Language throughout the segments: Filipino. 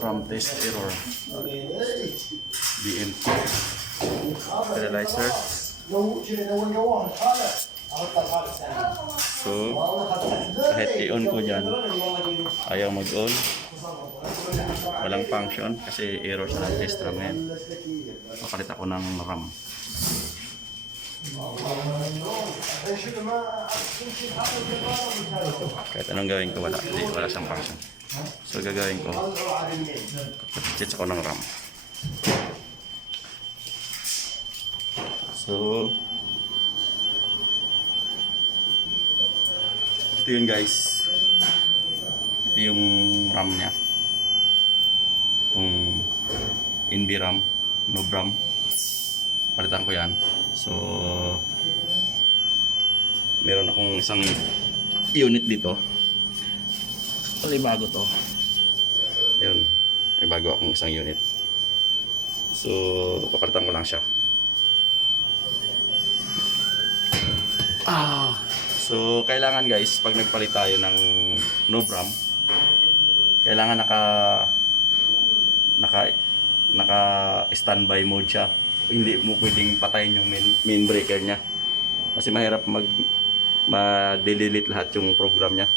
RAM test error. BMT. Fertilizer. So, kahit i-on ko dyan, ayaw mag-on. Walang function kasi error sa test RAM yan. Papalit ako ng RAM. Kahit anong gawin ko, wala siyang function. So gagawin ko, check ako ng RAM. So ito yun guys, ito yung RAM nya, yung NVRAM, NOVRAM. Palitan ko yan. So meron akong isang unit dito. May bago to. Ayun, may bago akong isang unit. So papalitan ko lang siya. So kailangan guys, pag nagpalit tayo ng NOVRAM, kailangan naka standby mode siya. Hindi mo pwedeng patayin yung main breaker niya. Kasi mahirap ma-delete lahat yung program niya.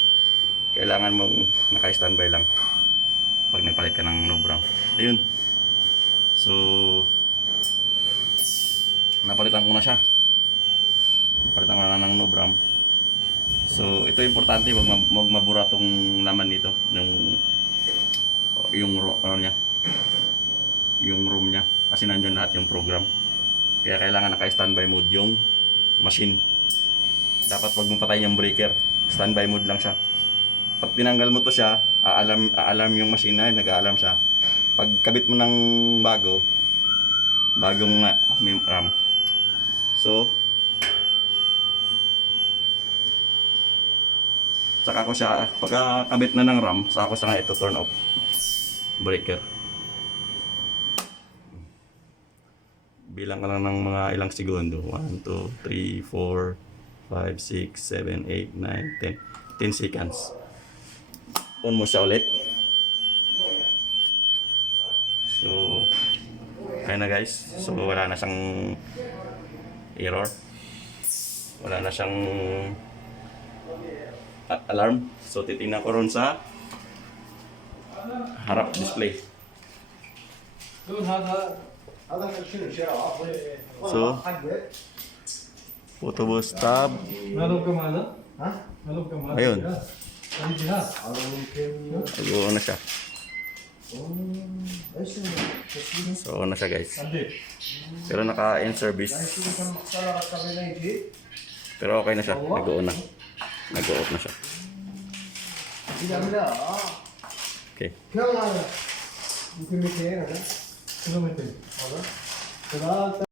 Kailangan mong naka-standby lang pag nagpalit ka ng NOVRAM. Ayun. So napalitan ko na siya. Napalitan ko na ng NOVRAM. So ito importante, wag mabura tong laman dito, yung room niya, kasi nandiyan lahat yung program. Kaya kailangan naka-standby mode yung machine. Dapat wag mong patayin yung breaker. Standby mode lang siya. Pag tinanggal mo to siya, aalarm yung machine na, nag-aalarm siya. Pag kabit mo ng bagong RAM. So saka ko siya, pagka kabit na ng RAM, saka ko siya nga ito turn off breaker. Bilang ka lang ng mga ilang segundo. 1, 2, 3, 4, 5, 6, 7, 8, 9, 10 seconds. On mo siya ulit. So kaya na guys. So wala na siyang error, wala na siyang alarm. So titingnan ko ron sa harap display. So photo boost tab. Ayun. Ayun na siya. So na siya guys. Pero naka-in service. Pero okay na siya. Nag-on na. Nag-off na siya. Okay.